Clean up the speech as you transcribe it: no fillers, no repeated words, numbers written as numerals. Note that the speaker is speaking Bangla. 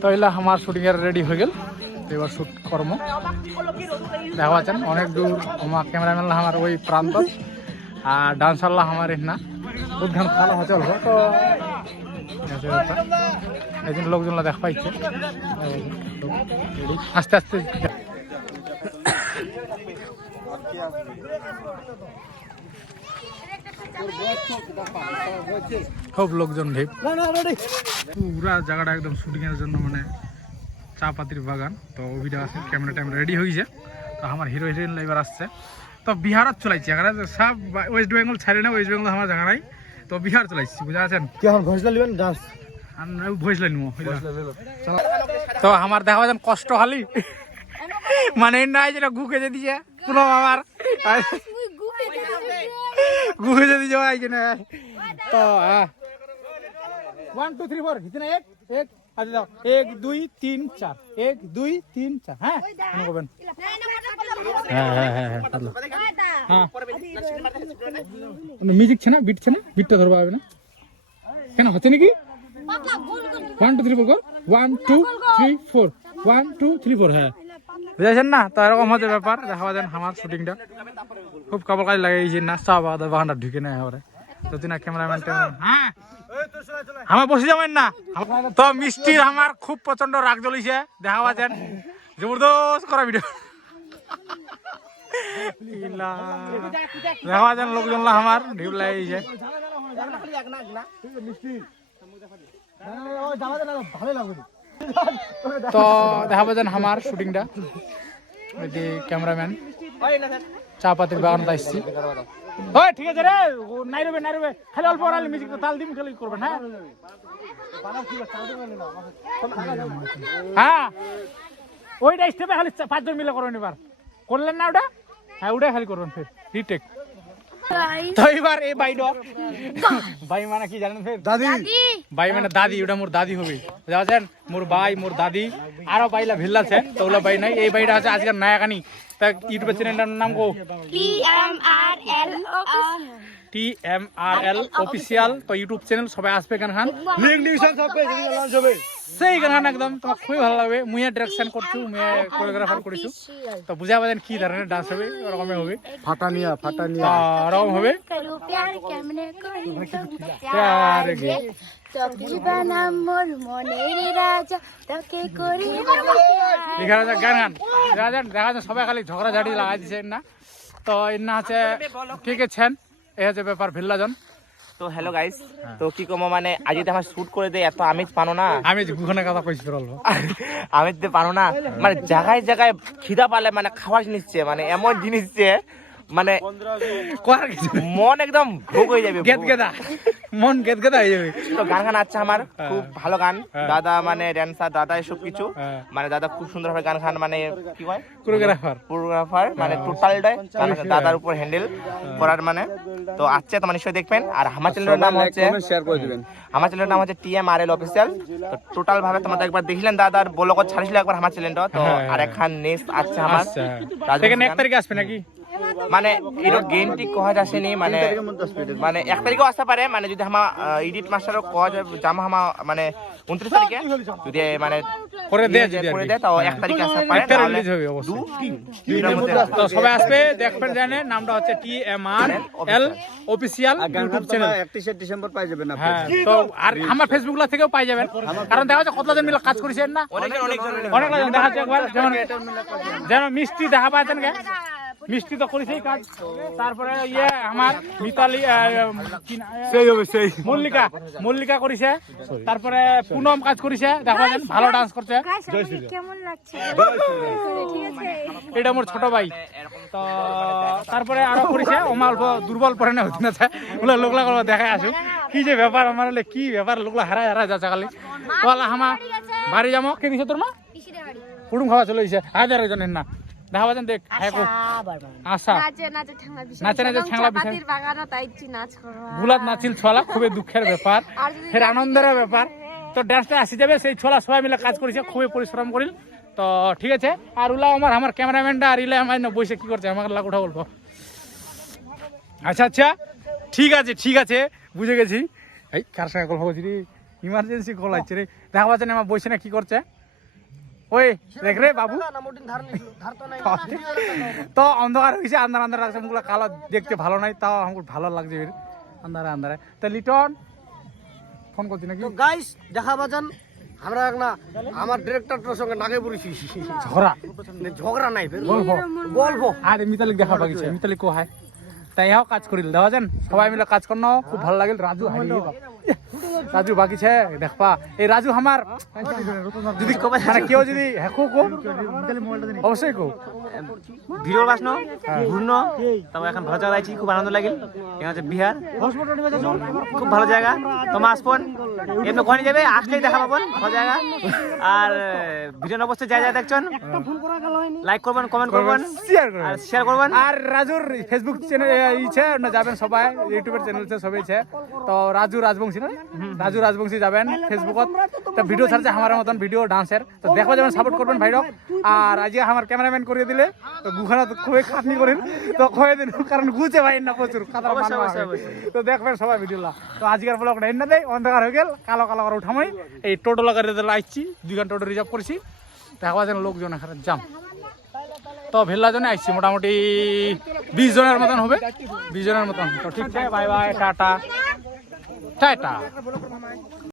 তো এলা আমার শুটিং এর রেডি হয়ে গেল, এবার শুট কর্ম দেখা পাচ্ছেন অনেক দূর। আমার ক্যামেরাম্যান আমার ওই প্রান্ত আর ডান্সারলা আমার না উদ্ঘান খালা চল তো এই জন্য লোকজনরা দেখা পাইছে আস্তে আস্তে। খুব লোকজন ভিড়, পুরা জায়গাটা একদম শুটিং এর জন্য মানে চা পাতির বাগান। তো ভিডিও আছে, ক্যামেরা ট্যামেরা রেডি হয়েছে। তো আমার হিরো হিরোইন এবার আসছে। তো বিহারত চলাইছি এখানে সব ওয়েস্ট বেঙ্গল ছাড়ি না, ওয়েস্ট বেঙ্গল আমার জায়গা নাই। তো বিহার চলাইছি, বুঝা আছেন কি আমার ভয়েসলা লিবেন ডান্স ভয়েসলা নিব। তো আমার দেখা যান কষ্ট খালি মানে নাই যেটা গুকে যে দিছে পুরো আমার গুকে যে দিছে আই কিনা। তো 1 2 3 4 হিতে না এক এক আচ্ছা দাও 1 2 3 4 1 2 3 4 হ্যাঁ মনে করবেন। হ্যাঁ হ্যাঁ হ্যাঁ হ্যাঁ হ্যাঁ মিউজিক ছে না, বিট ছে না, বিটটা ধরবা হবে না কেন হচ্ছে নাকি। 1 2 3 4 1 2 3 4 1 2 3 4 হ্যাঁ বুঝেছেন না। তো এরকম হচ্ছে ব্যাপার। দেখা যান আমার শুটিংটা খুব কাবল কাজ লাগিয়েছি না, চা বাগানটা ঢুকে নেয় এবারে যদি না ক্যামেরাম্যান হ্যাঁ আমার বসে যাবেন না। তো মিষ্টির আমার খুব প্রচন্ড রাগ জ্বলিছে, দেখা পাচ্ছেন জবরদস্ত করা ভিডিও দেখা পাচ্ছেন লোকজন আমার ঢিউ লাগিয়েছে। তো দেখা পাচ্ছেন আমার শুটিংটা ক্যামেরাম্যান চা পাতির বাগান আসছি। ঠিক আছে রে নাই রবে নাই রবে খালি অল্প মিউজিক তাল দিম খালি করবেন। হ্যাঁ হ্যাঁ ওইটা স্টেপে খালি 5 জন মিলে করবেন। এবার করলেন না ওটা, হ্যাঁ ওটাই খালি করবেন ফের রিটেক। তো এবার এই বাইডো ভাই মানে কি জানেন ফের দাদি, ভাই মানে দাদি, ওটা মোর দাদি হবে বুঝাছেন। মোর ভাই মোর দাদি আরো বাইলা ভিল্লাছে তো ওলা ভাই নাই। এই ভাইটা আছে আজকের নায়কানি। তা ইউটিউব চ্যানেলটার নাম কো TMRL অফিসিয়াল। তো ইউটিউব চ্যানেল সবাই আসবে গান খান লিংক ডিসক্রিপশন সব পেজ লঞ্চ হবে সেই গান খান একদম তোমার খুবই ভালো লাগবে। মুই ডাইরেকশন করছু, মুই কোরিওগ্রাফার করেছু। তো বুঝা পাবেন কি ধরনের ডান্স হবে, এরকমই হবে ফাটানিয়া এরকম হবে। গান গান দেখা যায় সবাই খালি ঝগড়াঝাড়ি লাগাই দিছে না। তো এনা আছে কে কে ছেন এই হচ্ছে ব্যাপার ভিল্লাজন। তো হ্যালো গাইস, তো কি কম মানে আজ যদি আমার শুট করে দেয় এত আমেজ পানো না। আমি গুখানে কথা কইছি বলবো আমেজ দিতে পানো না মানে জায়গায় জায়গায় খিদা পালে মানে খাওয়ার জিনিস চেয়ে মানে এমন জিনিস চেয়ে মানে মন একদম ভোগ হয়ে যাবে, মন গেদগেদা হয়ে যাবে। তো গান গান আছে আমার খুব ভালো গান। দাদা মানে ড্যান্সার, দাদা এসব কিছু মানে দাদা খুব সুন্দর ভাবে গান খান মানে কি হয় কোরিওগ্রাফার মানে টোটালটাই দাদার উপর হ্যান্ডেল করার মানে। তো আচ্ছা তো নিশ্চয়ই দেখবেন। আর আমার চ্যানেলের নাম হচ্ছে শেয়ার করে দিবেন, আমার চ্যানেলের নাম হচ্ছে TMRL অফিসিয়াল। তো টোটাল ভাবে তোমরা একবার দেখিলেন দাদার ব্লগ ছাড়িছিল একবার আমার চ্যানেলটা। তো আর এখন নেক্সট আছে আমার দেখেন 1 তারিখে আসবে নাকি মানে এটা গেমটি কহা যাসেনি মানে 1 তারিখও আসতে পারে মানে যদি আমার এডিট মাস্টারও কহা জামা আমার মানে 29 তারিখে যদি মানে করে দেয় তাও 1 তারিখে আসতে পারে। তো সবাই আসবে দেখবেন, জানে নামটা হচ্ছে TMRL official YouTube channel. 31 December পাই যাবেন আপনি। হ্যাঁ তো আর আমার ফেসবুক লা থেকেও পাই যাবেন, কারণ দেখা যাচ্ছে কতজন মিলে কাজ করেছেন না, অনেক দেখা যাচ্ছে একবার যেমন মিষ্টি দেখা পাচ্ছেন কে মিষ্টি তো করেছেই কাজ। তারপরে ইয়ে আমার মিতালি মল্লিকা করেছে, তারপরে পুনম কাজ করেছে, দেখা যায় ভালো ডান্স করছে। এটা মোর ছোট ভাই। তো তারপরে আরো করেছে আমার অল্প দুর্বল পরে না হতে না বলে লোকলা দেখায় আসুক কি যে ব্যাপার আমার কি ব্যাপার লোকলা হারায় যাচ্ছে খালি। বলা আমার বাড়ি যাবো কে দিছে তোর মা কুটুম খাওয়া চলে গেছে হাজার জনের না দেখা পাচ্ছেন দেখ আশা নাচে নাচে ঠ্যাংলা গুলাত নাচিল ছোলা খুবই দুঃখের ব্যাপার, ফের আনন্দের ব্যাপার। তো ডান্সটা আসি যাবে সেই ছোলা সবাই মিলে কাজ করেছে, খুবই পরিশ্রম করিল। তো ঠিক আছে। আর ওলা আমার ক্যামেরাম্যানটা আর ইলে আমার বসে কি করছে আমাকে লাগ উঠা বলবো। আচ্ছা ঠিক আছে বুঝে গেছি। এই কার সঙ্গে গল্প করছি ইমার্জেন্সি কল আছে রে, দেখা পাচ্ছে না আমার বসে না কি করছে, ওই দেখ রে বাবু। তো অন্ধকার হয়েছে, আন্ধার আন্ধার লাগছে, মুখগুলো কালো, দেখতে ভালো নাই, তাও আমার ভালো লাগছে আন্ধারে আন্ধারে। তো লিটন ফোন করছি নাকি গাইস দেখা বাজান আমরা না আমার ডিরেক্টরটার সঙ্গে নাগে পড়েছি, ঝগড়া ঝগড়া নাই গল্প গল্প। আর মিতালিক দেখা পাইছে, মিতালিক কোহায় তাই ইহাও কাজ করিল দেওয়া যান, সবাই মিলে কাজ করন, খুব ভালো লাগিল। রাজু হারিয়ে রাজু বাকি ছে দেখবা, এই রাজু আমার যদি মানে কেউ যদি হ্যাঁ কো অবশ্যই কো ভিডিও বাসনো ঘুরনো, তবে এখন ভালো জায়গা আছি, খুব আনন্দ লাগিল। এটা হচ্ছে বিহার, খুব ভালো জায়গা। তোমার আসপন এমনি ঘরে যাবে, আসলেই দেখা পাবেন ভালো জায়গা। আর ভিডিও অবশ্যই যা যা দেখছেন লাইক করবেন, কমেন্ট করবেন, আর শেয়ার করবেন। আর রাজুর ফেসবুক চ্যানেল ইছে না যাবেন সবাই, ইউটিউবের চ্যানেল সবাই আছে, তো রাজু রাজবংশী না, রাজু রাজবংশী যাবেন ফেসবুকত, তো ভিডিও ছাড়ছে আমার মতন ভিডিও ডান্সের, তো দেখো যাবেন, সাপোর্ট করবেন ভাইরক। আর আজ আমার ক্যামেরাম্যান করিয়ে দিলে তো গুখানা তো খুবই খাটনি করেন, তো খয়ে দিন, কারণ গুছে ভাই না প্রচুর কাতার মানুষ, তো দেখবেন সবাই ভিডিওলা। তো আজকের ব্লগটা এনে দেয়, অন্ধকার হয়ে গেল, কালো কালো করে উঠামই, এই টোটো লাগারে আসছি, 2 ঘন্টা টোটো রিজার্ভ করছি, দেখা যেন লোকজন এখানে জাম। তো ভেল্লা জনে আসছি মোটামুটি 20 জনের মতন হবে, 20 জনের মতন। তো ঠিক আছে, বাই বাই, টাটা টাটা।